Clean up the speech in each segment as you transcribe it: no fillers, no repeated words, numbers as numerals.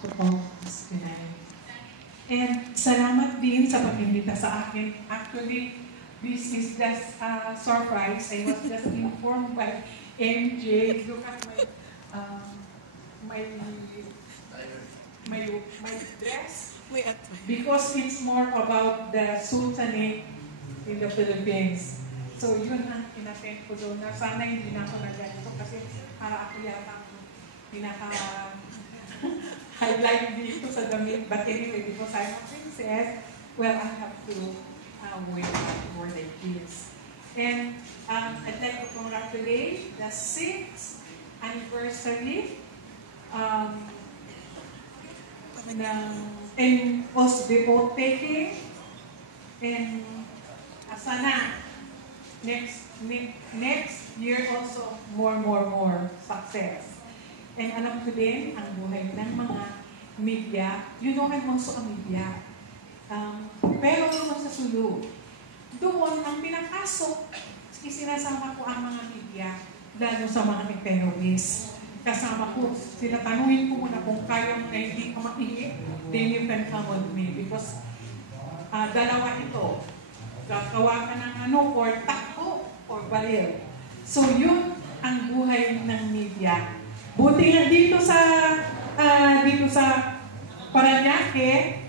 Opo, Ms. Pinay. And salamat din sa pag-imbita sa akin. Actually, this is just a surprise. I was just informed by MJ. Look at my, my dress. Because it's more about the Sultanate in the Philippines. So yun ang inattend ko doon. Na sana hindi na ako nagganito kasi ako yata highlight dito sa damit. But anyway, because I'm a princess, well, I have to wear that for the kids. And I'd like to congratulate the 6th anniversary and also the vote taking. And sana next year also more success. And alam ko din ang buhay ng mga media. You know, I'm also a media. Pero naman sa Sulu, doon ang pinapasok, isinasama ko ang mga media, lalo sa mga terrorists. Kasama ko, tanungin ko muna kung kayong hindi ka makihi, then you can come with me. Because dalawa ito, gagawa ka ng or takbo, or baril. So yun ang buhay ng media. Buti nga dito sa Parañaque,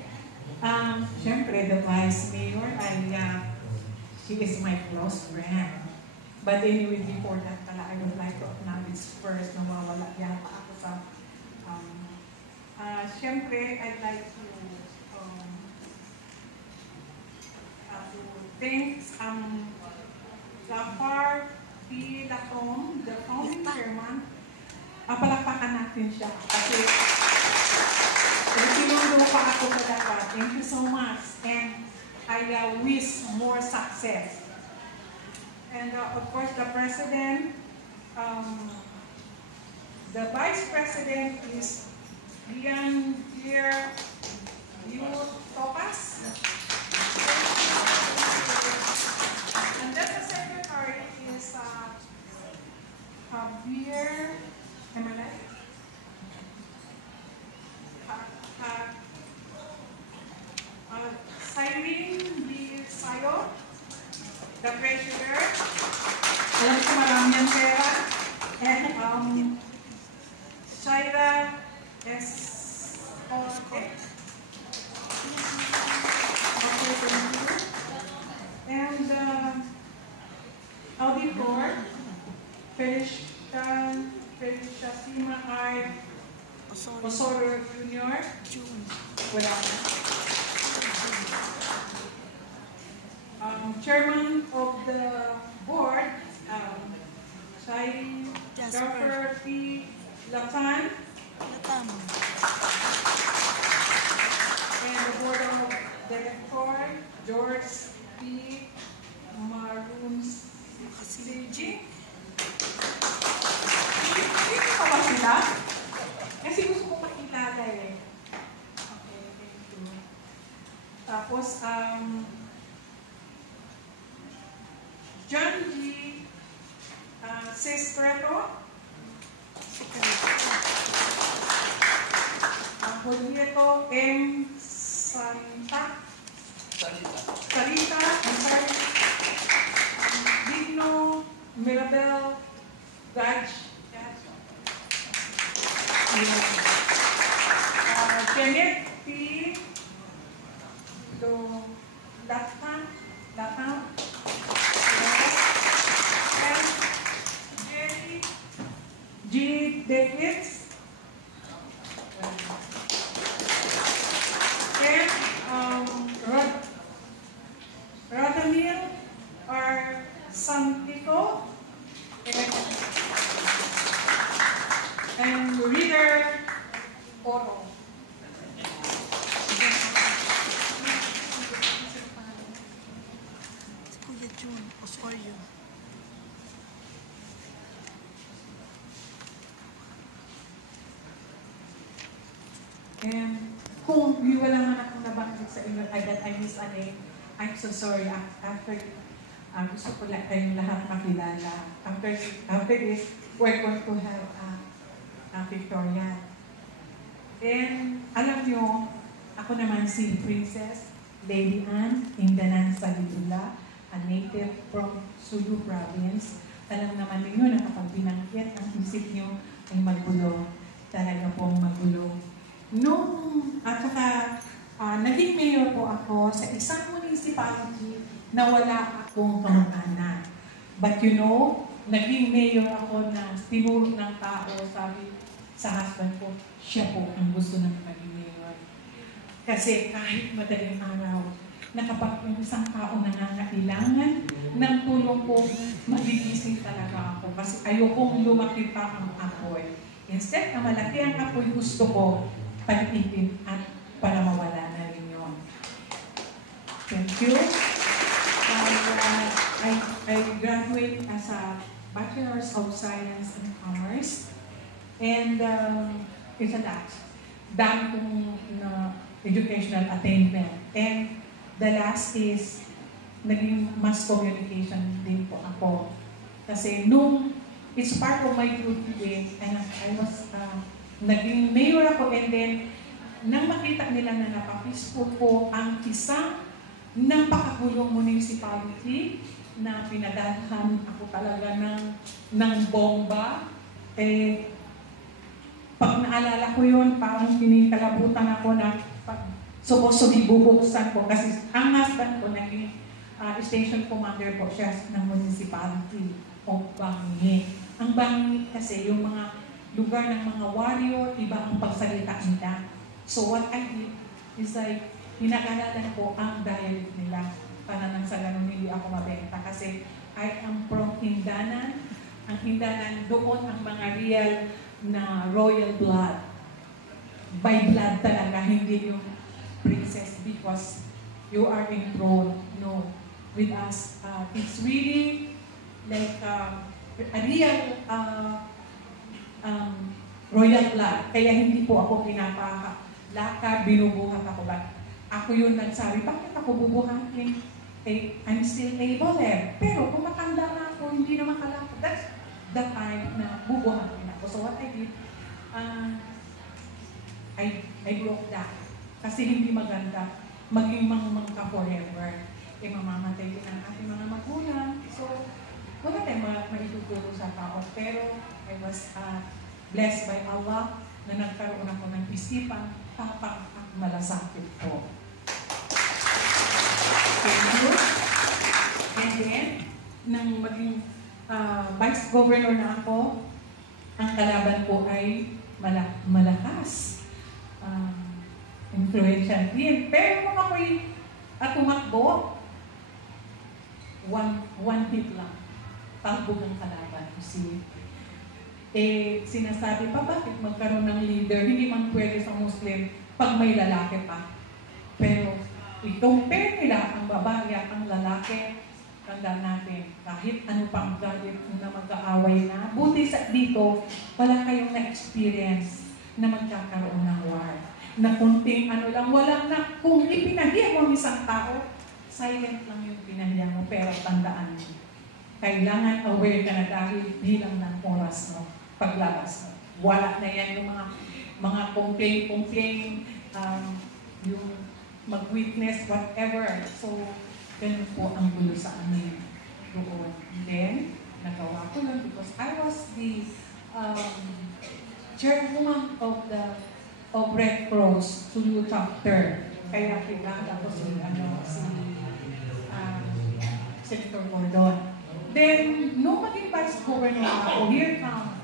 syempre the Vice Mayor, she is my close friend. But anyway, before that pala, I would like to acknowledge first, nawawala yata ako sa, syempre, I'd like to thank Gafar P. Lacom, the founding chairman. Palakpakan natin siya. Kasi sinundo pa ako sa dapat. Thank you so much. And I wish more success. And of course, the President, the Vice President is Lian Deer Topas. And then the Secretary is Javier, am I right? Cyrene D. Sayo, the Treasurer. Alam ko marami ang pera. And Shaira S. Okay. And Auditor, Felicia Sima R. Osorio Jr. Wala na. Chairman of the board, Dr. P. Latan. And the board of director, George P. Marunsliji. Hindi ko ba sila? Kasi gusto ko makilala eh. Okay, thank you. Tapos, John G. Sestreto. Julieto M. Sarita. Digno Mirabel Gaj. Janet P. Latang. And Jerry G. Davids. And Radamil R. Santico. And Reader Oro. Kuya June Osorio. And kung wala man akong nabanggit sa inyo, that I miss a name, I'm so sorry. After, gusto ko lang kayong lahat makilala. After this, we're going to have Victoria. And alam nyo, ako naman si Princess Lady Ann Indanan Salidula, a native from Sulu Province. Alam naman ninyo na kapag binanggit ang isip nyo ay magulo. Talaga pong magulo. At saka, naging mayor po ako sa isang municipality na wala akong kamag-anak. But you know, naging mayor ako na tinuro ng tao, sabi sa husband ko, siya po ang gusto ng maging mayor. Kasi kahit madaling araw, na kapag yung isang tao nangangailangan ng tulong ko, magigising talaga ako. Kasi ayokong lumaki pa ang apoy. Instead na malaki ang apoy, gusto ko pag-ipin at para mawala na rin yun. Thank you. I graduate as a Bachelor's of Science and Commerce. And it's a lot. Dami kong educational attainment. And the last is, naging mass communication din po ako. Kasi it's part of my duty din, and I was, naging mayor ako, and then, nang makita nila na napapeaceful po ang isang napakagulong municipality na pinadalhan ako talaga ng bomba, pag naalala ko yun, parang kinikalabutan ako na bubuksan ko kasi ang husband ko naging station commander po siya ng municipality o Bangi. Ang Bangi kasi yung mga lugar ng mga warrior, iba ang pagsalita nila. So what I did is like, pinag-aralan ko ang dialect nila para nang sa ganun hindi ako mabenta kasi I am from Hindanan. Ang Hindanan, doon ang mga real na royal blood. By blood talaga, hindi yung princess because you are enthroned. No. With us, it's really like a real royal blood. Kaya hindi po ako pinapalakad, binubuhat ako. But ako yung nagsabi, bakit ako bubuhatin? I'm still able Pero kung matanda na ako, hindi na makalakad. That's the time na bubuhatin ako. So what I did, I broke that. Kasi hindi maganda maging mangmang ka forever. Mamamatay din ang ating mga magulang. So, wala tayong maituturo sa tao. Pero, I was blessed by Allah na nagkaroon ako ng isipan, tapak at malasakit ko. Thank you. And then, nang maging vice governor na ako, ang kalaban ko ay malakas. Influential din. Pero kung ako'y tumakbo, one hit lang. Takbo ng kalaban. Sinasabi pa, bakit magkaroon ng leader? Hindi man pwede sa Muslim pag may lalaki pa. Pero i-compare nila ang babae at ang lalaki. Tandaan natin, kahit ano pang galit na mag-aaway na, buti sa dito, wala kayong na-experience na magkakaroon ng war. Na kunting ano lang, walang na, kung ipinahiya mo ang isang tao, silent lang yung pinahiya mo, pero tandaan mo, kailangan aware ka na dahil bilang ng oras mo, paglabas mo. Wala na yan yung mga complain, yung mag-witness, whatever. So, ganun po ang gulo sa amin doon. And then, nagawa ko lang because I was the chairwoman of Red Cross Sulu chapter. Kaya kilala ko si Senator Gordon. Then, nung maging vice governor ako, here come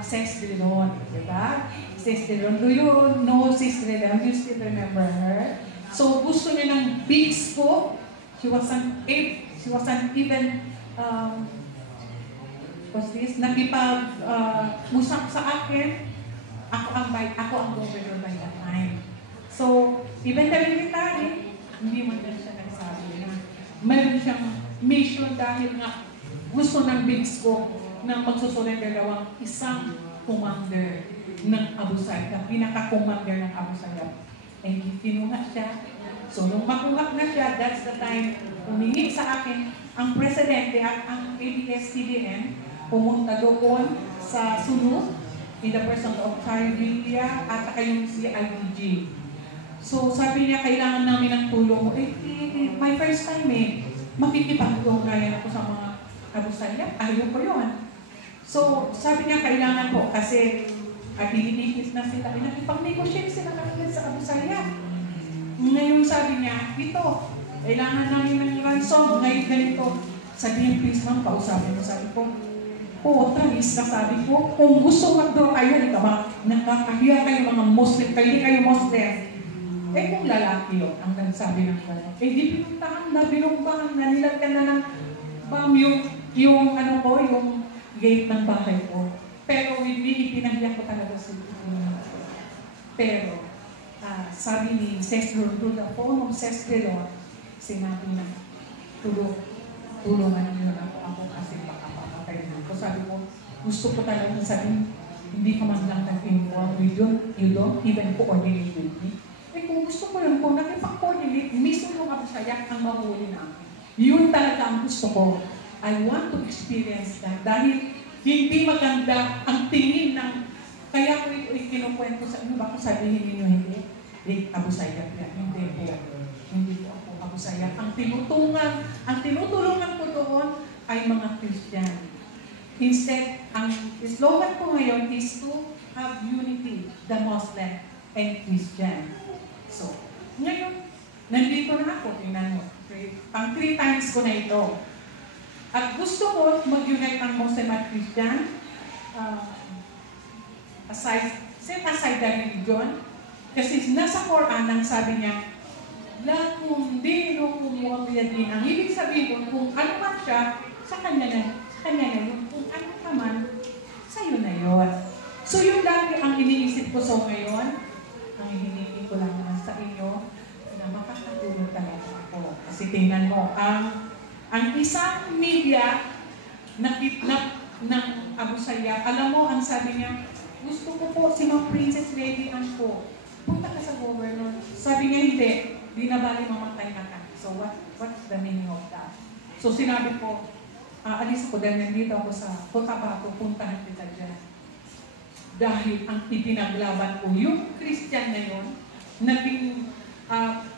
Sis Drilon, diba? Sis Drilon, do you know Sis Drilon? Do you still remember her? So, gusto niya ng big scoop. She wasn't even nakipag-usap sa akin. Ako ang governor by that time. So, even the military, hindi man din siya nagsabi na mayroon siyang mission dahil nga gusto ng big scope na magsusurrender daw ang isang commander ng Abu Sayyaf, ang pinaka-commander ng Abu Sayyaf. And kinuha siya. So, nung makuha na siya, that's the time humingi sa akin ang presidente at ang ABS-CBN pumunta doon sa Sulu in the person of Charlie at saka yung si IDG. So sabi niya, kailangan namin ng tulong mo. My first time makikipag-ugnayan ako sa mga abusaya. Ayaw ko yun. So sabi niya, kailangan ko kasi activities na sila. Nakipag-negotiate sila kanila sa abusaya. Ngayon sabi niya, ito, kailangan namin ng ransom. Ngayon ganito. Sabi niya, please ma'am, kausapin mo. Sabi ko, travis na sabi ko, kung gusto mag-draw kayo, nakakahiya kayo mga Muslim, kayo Muslim. Kung lalaki yun, ang nagsabi ng gano'n. Di pinuntahan na, binumbahan na, nilagyan na ng yung gate ng bahay ko. Pero with me, ipinahiya ko talaga sa Pero, sabi ni Sesdron, through the phone of Sesdron, sinabi na, tulungan niyo na ako kasi baka papatay na ako. Sabi ko, gusto ko talaga sabihin, hindi ka man lang nag-inform with you don't even coordinate with me. Kung gusto ko lang po, nakipag-coordinate, mismo yung abusaya ang mahuli namin. Yun talaga ang gusto ko. I want to experience that. Dahil hindi maganda ang tingin ng, kaya ko ito ikinukwento sa inyo, baka sabihin niyo hindi, abusaya yan. Hindi po. Hindi po ako abusaya. Ang tinutulungan ko doon ay mga Christian. Instead, ang slogan ko ngayon is to have unity, the Muslim and Christian. So, ngayon, nandito na ako, tingnan mo. Pang 3 times ko na ito. At gusto ko mag-unite ang Muslim at Christian, set aside the religion, kasi nasa Quran ang sabi niya, lakum dinukum waliyadin. Ang ibig sabihin kung ano man siya, sa kanya na yun. Kung ano ka man, sa'yo na yun. So yun lagi ang iniisip ko so ngayon, ang hinihingi ko lang naman sa inyo, na makakatulong talaga ako. Kasi tingnan mo, ang isang media na kidnap ng abusaya, alam mo, ang sabi niya, gusto ko po si Ma'am Princess Lady Ann po. Punta ka sa governor. Sabi niya, hindi. Di na bali mamatay na ka. So what's the meaning of that? So sinabi ko, alis ko dahil nandito ako sa Cotabato, puntahan kita dyan. Dahil ang ipinaglaban ko, yung Christian na yun, naging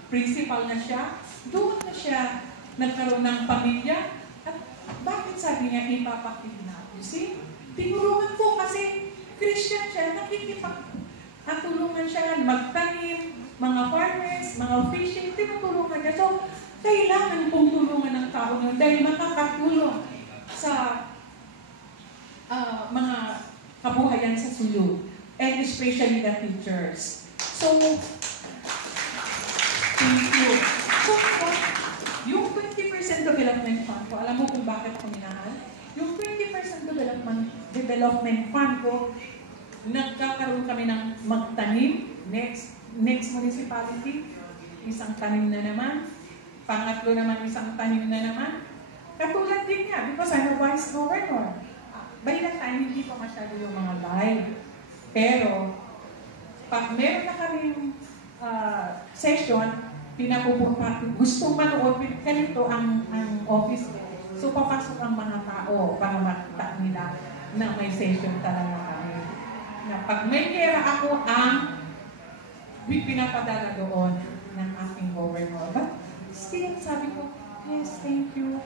principal na siya, doon na siya nagkaroon ng pamilya. At bakit sabi niya, ipapakidnap? You see? Tinulungan ko kasi Christian siya, nakikipag-tulungan siya, magtanim, mga farmers, mga fishing, tinutulungan niya. So, kailangan kong tulungan ng tao yun dahil makakatulong sa mga kabuhayan sa sulod, and especially the teachers. So, thank you. So, yung 20% development fund ko, alam mo kung bakit ko minahal? Yung 20% development fund ko, nagkakaroon kami ng magtanim, next municipality, isang tanim na naman, pangatlo naman isang tanim na naman. Katulad din niya, because I'm a vice governor. By that time, hindi pa masyado yung mga live. Pero, pag meron na kaming session, pinapupunta, gusto manood, ganito ang office. So, papasok ang mga tao para makita nila na may session talaga kami. Na pag may pera ako, pinapadala doon ng aking governor. But still, sabi ko, yes, thank you.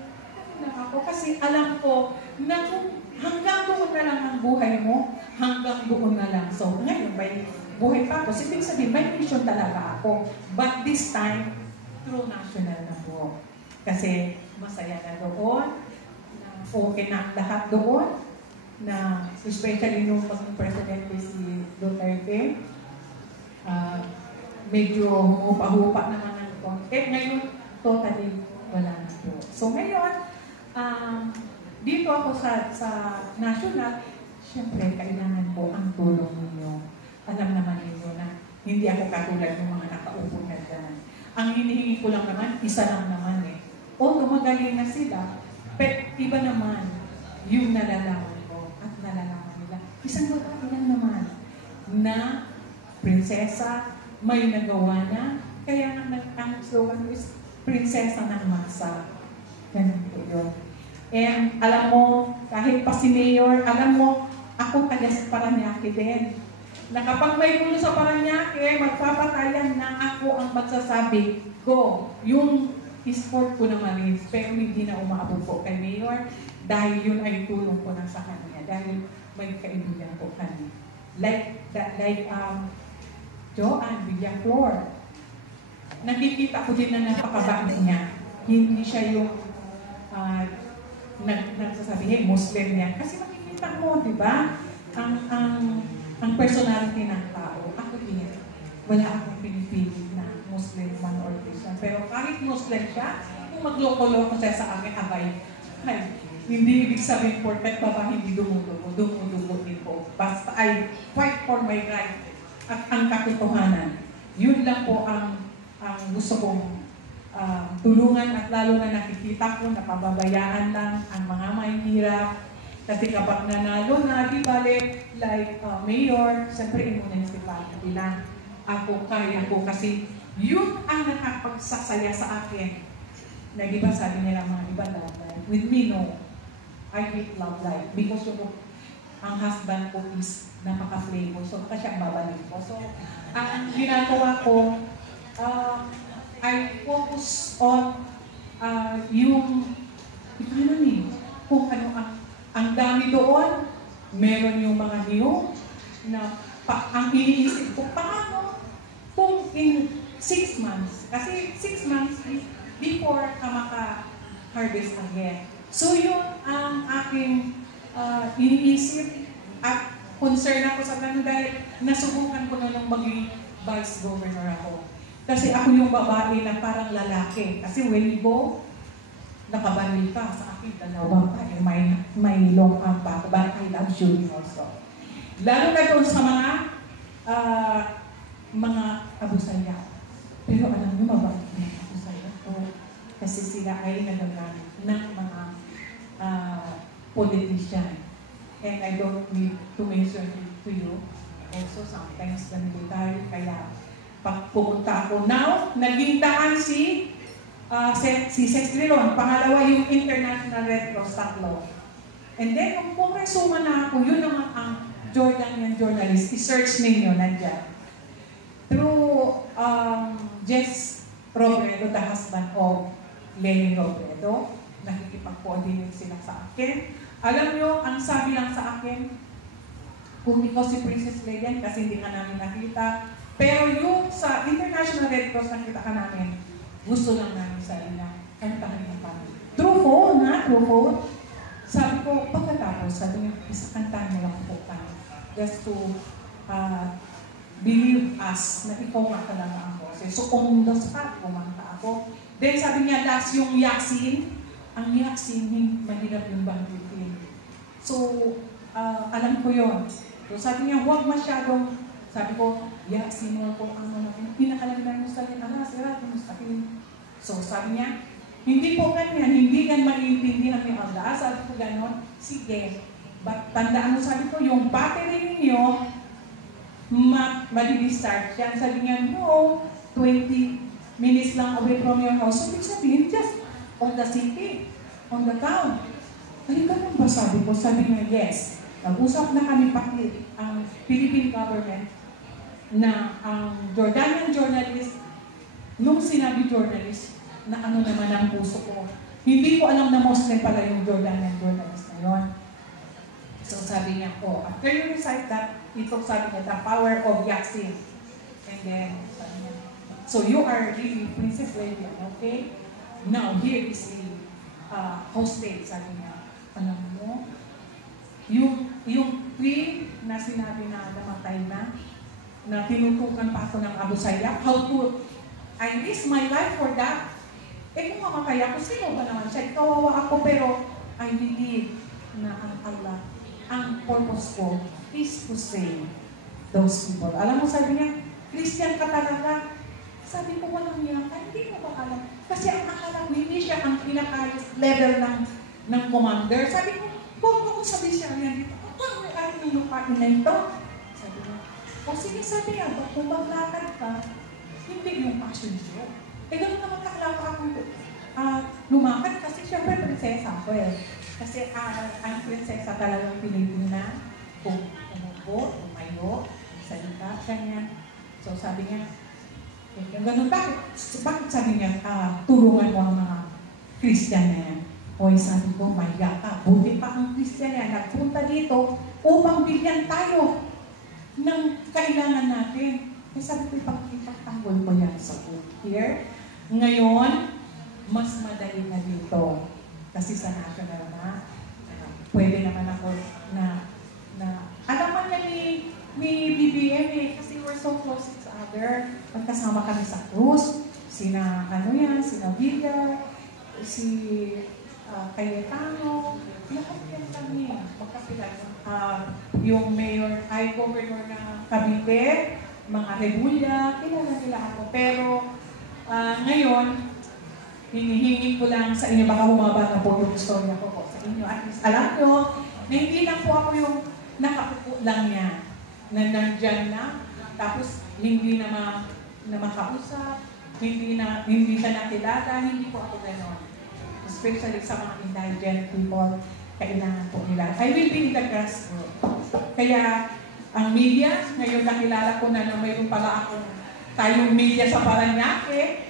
Ako, kasi alam ko na kung hanggang doon na lang ang buhay mo, hanggang doon na lang. So, ngayon, may buhay pa ako. So, ibig sabihin, may mission talaga ako. But this time, through national na po. Kasi masaya na doon, na okay na lahat doon, na especially nung pag-presidente si Duterte, medyo hupa-hupa naman ng konti. Ngayon, totally wala na po. So ngayon, dito ako sa national, siyempre, kailangan po ang tulong ninyo. Alam naman ninyo na hindi ako katulad ng mga nakaupo na dyan. Ang hinihingi ko lang naman, isa lang naman eh. O, magaling na sila, pero iba naman yung nalalaman ko at nalalaman nila. Isang babae lang naman na prinsesa, may nagawa na, kaya ang slogan is prinsesa ng masa. Ganun po yun. And alam mo, kahit pa si Mayor, alam mo, Ako kaya sa Paranaque din. Na kapag may gulo sa Paranaque, magpapatayan na ako ang magsasabi, go, yung sport ko na Marines, pero hindi na umaabot po kay Mayor dahil yun ay tulong ko na sa kanya, dahil may kaibigan po kanya. Like Joanne Villaflor. Nakikita ko din na napakabait niya. Hindi siya yung nagsasabi, hey, Muslim yan. Kasi makikita mo, di ba? Ang personality ng tao. Ako din. Wala akong pinipili na Muslim man or Christian. Pero kahit Muslim siya, kung magloko-loko siya sa akin, ay, hindi ibig sabihin porket ba hindi dumudugo din po. Basta I fight for my right at ang katotohanan. Yun lang po ang gusto kong tulungan at lalo na nakikita ko, napababayaan lang ang mga mahihirap. Kasi kapag nanalo na, di bale, like mayor, siyempre municipality lang. Ako, kaya ko kasi yun ang nakapagsasaya sa akin. Na di ba sabi nila mga iba dahil, with me, no, I hate love life. Because yung ang husband ko is napaka-flavor. So, kasi ang babalik ko. So, ang ginagawa ko, I focus on yung economy. Kung ano ang dami doon, meron yung mga new na ang iniisip ko, paano kung in 6 months, kasi 6 months before ka maka-harvest again. So yun ang aking iniisip at concern ako sa ganun dahil nasubukan ko na nung maging vice governor ako. Kasi ako yung babae na parang lalaki. Kasi when you go, nakabanil ka. Sa akin, dalawa ka. May long arm pa. But I love shooting also. Lalo na doon sa mga abusaya. Pero alam mo, mabait na abusaya ko. Kasi sila ay nagagamit ng mga politician. And I don't need to mention it to you. Also, sometimes the military, kaya pag pumunta ako. Now, naging daan si Sextrilon. Pangalawa yung International Red Cross, tatlo. And then, nung pumresuma na ako, yun naman ang Jordanian journalist. I-search ninyo, nandyan. Through Jess Robredo, the husband of Lenny Robredo, nakikipag-coordinate sila sa akin. Alam nyo, ang sabi lang sa akin, kung ikaw si Princess Leyen, kasi hindi ka namin nakita, pero yung sa International Red Cross nakita ka namin, gusto lang namin sa ina. Kantahan niya pa. True phone, ha? True phone. Sabi ko, pagkatapos, sabi niya, isa kantahan mo lang po kami. Just to believe us na ikaw nga talaga ang boses. So, kung the spot, kumanta ako. Then sabi niya, last yung Yaksin. Ang Yaksin, mahirap yung banggitin. So, alam ko yon. So, sabi niya, huwag masyadong. Sabi ko, Yaksin mo po ang mga pinakalagyan mo sa linala, sira, mustahin. So, sabi niya, hindi po ganyan, hindi gan maintindihan ni Allah. Sabi ko gano'n, sige. But tandaan mo, sabi ko, yung battery ninyo, madi-discharge yan. Sabi niya, no, 20 minutes lang away from your house. So, ibig sabihin, just on the city, on the town. Ay, ganun ba sabi ko? Sabi niya, yes. Nag-usap na kami pati ang Philippine government na ang Jordanian journalist, nung sinabi journalist, na ano naman ang puso ko. Hindi ko alam na Muslim pala yung Jordanian journalist na yun. So sabi niya, oh, after you recite that, ito sabi niya, the power of Yaksin. And then, sabi niya, so you are really Princess Leyen, okay? Now, here is the hostage, sabi niya. Alam mo, yung queen na sinabi na namatay na tinutukan pa ako ng Abu Sayyaf, how to, I risk my life for that. Eh kung mamatay ako, sino ba naman siya? Kawawa ako, pero I believe na ang Allah, ang purpose ko is to save those people. Alam mo, sabi niya, Christian ka talaga. Sabi ko, walang niya, hindi mo ba alam? Kasi ang akala ko, hindi siya ang pinaka-level ng commander. Sabi ko, huwag mo kung sabi siya yan dito, ako may ari ng lupain na ito. Sabi niya, o sige, sabi niya, kung maglakad ka, hindi yung action siya. Eh, gano'n naman kaklapa ako lumakad kasi syempre prinsesa ako eh. Kasi ang prinsesa talagang Pilipina. umupo, tumayo, salita, ganyan. So sabi niya, yung ganun, bakit sabi niya, tulungan mo ang mga Christian na yan? Hoy, sabi ko, maya ka, buti pa ang Christian yan, nagpunta dito upang bigyan tayo ng kailangan natin. Kaya sabi ko, ipagtanggol ko yan sa here. Ngayon, mas madali na dito. Kasi sa national na, pwede naman ako na alam man niya ni BBM eh, kasi we're so close each other. Magkasama kami sa cruise, sina Villa, si Cayetano, lahat yan kami, magkapilan. Yung mayor, governor ng Cavite, mga Rebulla, kilala nila ako. Pero ngayon, hinihingi ko lang sa inyo, baka humaba na po yung istorya ko po sa inyo. At least alam nyo, na hindi lang po ako yung nakapupo lang niya, na nandyan na, tapos hindi na makausap, hindi siya nakilala, hindi po ako gano'n. Especially sa mga indigent people, kailangan po nila. I will be in the grassroots. Kaya, ang media, ngayon nakilala ko na mayroon pala akong tayong media sa Paranaque,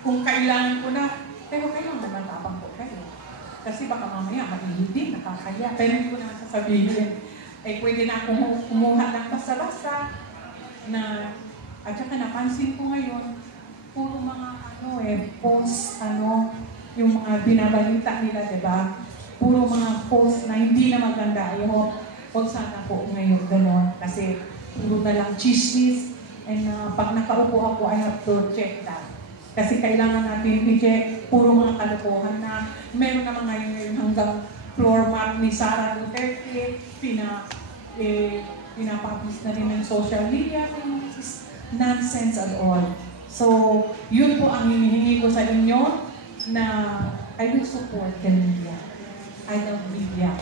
kung kailangan ko na, pero kailangan naman tapang po kayo. Kasi baka mamaya mahihindi, nakakaya. Pero hindi ko na sasabihin. Pwede na akong kumuha ng basta-basta na, at saka napansin ko ngayon, puro mga post, yung mga binabalita nila, diba? Puro mga post na hindi na maganda. Huwag sana po ngayon gano'n. Kasi puro na lang chismis. And pag nakaupo ako, I have to check that. Kasi kailangan natin i-check puro mga kalokohan na meron naman ngayon hanggang floor map ni Sara Duterte, pinapublish na rin ng social media. This is nonsense at all. So, yun po ang hinihingi ko sa inyo na I will support the media. I love media.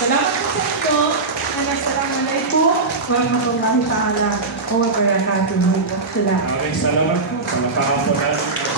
Salamat po sa inyo. Assalamualaikum warahmatullahi ta'ala wa barakatuh. Maraming salamat po. Palakpakan po natin.